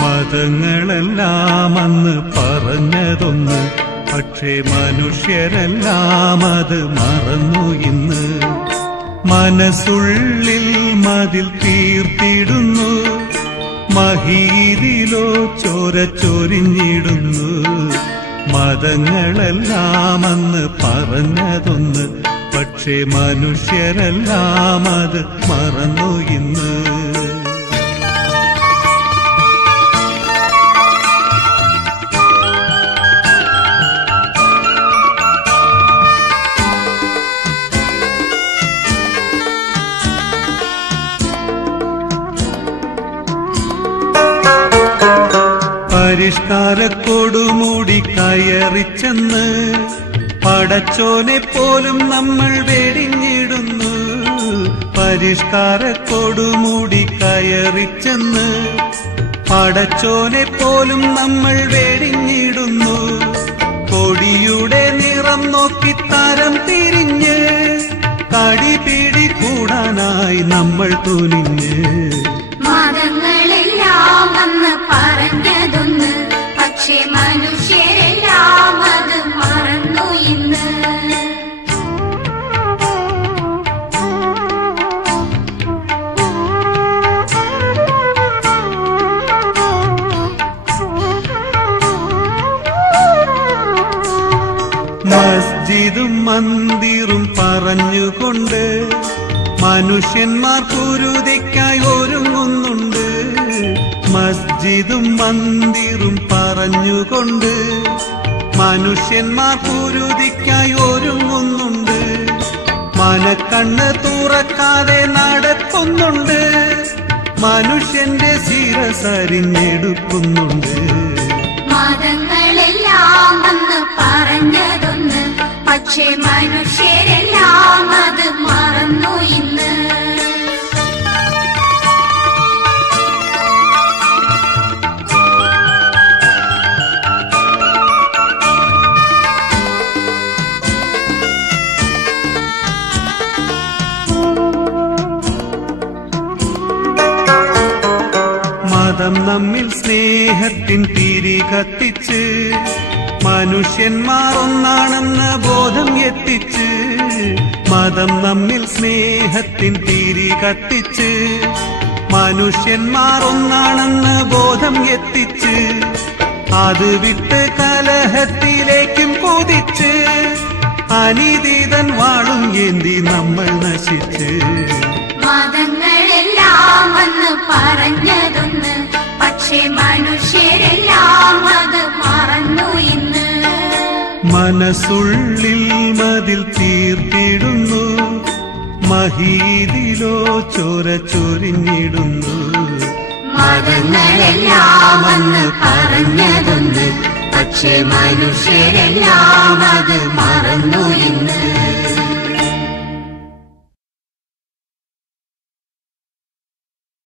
മതങ്ങളെല്ലാം അന്ന് പറഞ്ഞതൊന്ന്, പക്ഷേ മനുഷ്യരെല്ലാം അത് മറന്നു ഇന്ന്. മനസ്സുള്ളിൽ മതിൽ തീർത്തിടുന്നു, മഹീദിലോ ചോര ചൊരിഞ്ഞിടുന്നു. മതങ്ങളെല്ലാം അന്ന് പറഞ്ഞതൊന്ന്, പക്ഷേ മനുഷ്യരെല്ലാം അത് മറന്നു ഇന്ന്. പരിഷ്കാരക്കൊടുമൂടി കയറിച്ചെന്ന് പടച്ചോനെ പോലും നമ്മൾ വെടിഞ്ഞിടുന്നു. പരിഷ്കാരക്കൊടുമൂടി കയറിച്ചെന്ന് പടച്ചോനെ പോലും നമ്മൾ വെടിഞ്ഞിടുന്നു. കൊടിയുടെ നിറം നോക്കി തരം തിരിഞ്ഞ് കടിപിടി കൂടാനായി നമ്മൾ തുനിഞ്ഞ്. മതങ്ങളെല്ലാം അന്ന് പറഞ്ഞതൊന്ന്, പക്ഷേ മനുഷ്യരെല്ലാം അത് മറന്നു ഇന്ന്. മസ്ജിദും മന്ദിറും പറഞ്ഞുകൊണ്ട് മനുഷ്യന്മാർ കുരുതിക്കായി ഒരുങ്ങുന്നുണ്ട്. മസ്ജിദും മന്ദിറും പറഞ്ഞുകൊണ്ട് മനുഷ്യന്മാർ കുരുതിക്കായി ഒരുങ്ങുന്നുണ്ട്. മനക്കണ്ണ് തുറക്കാതെ നടക്കുന്നുണ്ട്, മനുഷ്യന്റെ ശിരസരിഞ്ഞെടുക്കുന്നുണ്ട്. മതങ്ങളെല്ലാം അന്ന് പറഞ്ഞതൊന്ന്, പക്ഷേ മനുഷ്യരെല്ലാം അത് മറന്നു ഇന്ന്. മതം നമ്മിൽ സ്നേഹത്തിൻ തിരി കത്തിച്ച് മനുഷ്യന്മാർ ഒന്നാണെന്ന ബോധം എത്തിച്ച്. മതം നമ്മിൽ സ്നേഹത്തിൻ തിരി കത്തിച്ച് മനുഷ്യന്മാർ ഒന്നാണെന്ന ബോധം എത്തിച്ച്. അത് വിട്ട് കലഹത്തിലേക്കും കുതിച്ച് അനീതിതൻ വാളും ഏന്തി നമ്മൾ നശിച്ച്. മതങ്ങളെല്ലാം അന്ന് പറഞ്ഞതൊന്ന്, പക്ഷേ മനുഷ്യരെല്ലാം അത് മറന്നു ഇന്ന്. മനസ്സുള്ളിൽ മതിൽ തീർത്തിടുന്നു, മഹീദിലോ ചോര ചൊരിഞ്ഞിടുന്നു. മതങ്ങളെല്ലാം അന്ന് പറഞ്ഞതൊന്ന്, പക്ഷേ മനുഷ്യരെല്ലാം അത് മറന്നു ഇന്ന്.